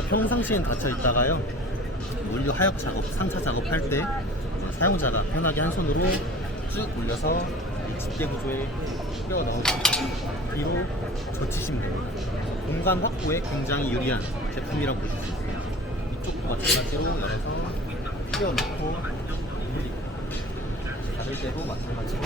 이렇게 평상시엔 닫혀 있다가요 물류 하역 작업, 상차 작업할 때 어, 사용자가 편하게 한 손으로 쭉 올려서 이 집게 구조에 끼워 있고 뒤로 젖히시면 돼요. 공간 확보에 굉장히 유리한 제품이라고 보실 수 있어요. 이쪽도 마찬가지로 열어서 끼워 넣고 올리고 닫을 때도 마찬가지로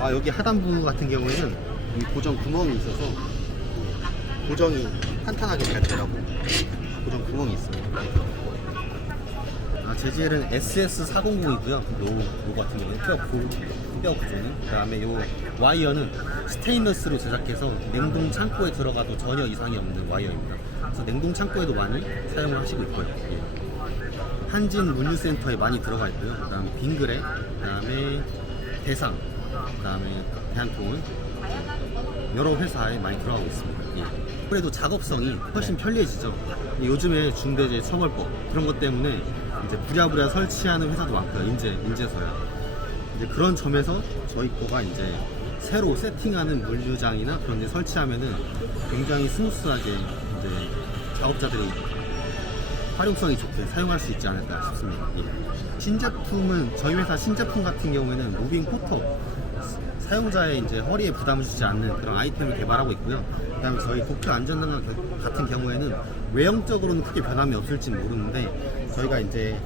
아 여기 하단부 같은 경우에는 이 고정 구멍이 있어서 고정이 탄탄하게 잘 되라고 고정 구멍이 있어요. 아, 재질은 SS400이고요. 요, 요 같은 경우는 뼈, 고, 뼈 구조는. 그 다음에 요 와이어는 스테인러스로 제작해서 냉동 창고에 들어가도 전혀 이상이 없는 와이어입니다. 그래서 냉동 창고에도 많이 사용을 하시고 있고요. 예. 한진 물류센터에 많이 들어가 있고요. 그 다음에 빙그레, 그 다음에 대상, 그 다음에 대한통운 여러 회사에 많이 들어가고 있습니다. 예. 그래도 작업성이 훨씬 편리해지죠. 요즘에 중대재 처벌법 그런 것 때문에 이제 부랴부랴 설치하는 회사도 많고요. 인제 인제서야. 이제 그런 점에서 저희 거가 이제 새로 세팅하는 물류장이나 그런 데 설치하면은 굉장히 스무스하게 이제 작업자들이 활용성이 좋게 사용할 수 있지 않을까 싶습니다. 예. 신제품은 저희 회사 신제품 같은 경우에는 무빙 포터 사용자의 이제 허리에 부담을 주지 않는 그런 아이템을 개발하고 있고요. 그다음에 저희 도쿄 겨- 같은 경우에는 외형적으로는 크게 변함이 없을지 모르는데 저희가 이제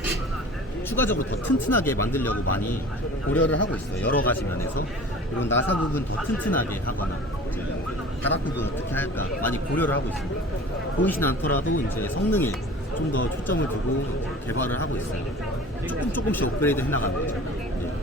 추가적으로 더 튼튼하게 만들려고 많이 고려를 하고 있어요. 여러 가지 면에서 그리고 나사 부분 더 튼튼하게 하거나 바닥 부분 어떻게 할까 많이 고려를 하고 있습니다. 보이진 않더라도 이제 성능에 좀 더 초점을 두고 개발을 하고 있어요. 조금 조금씩 업그레이드 해나가는 거죠. 네.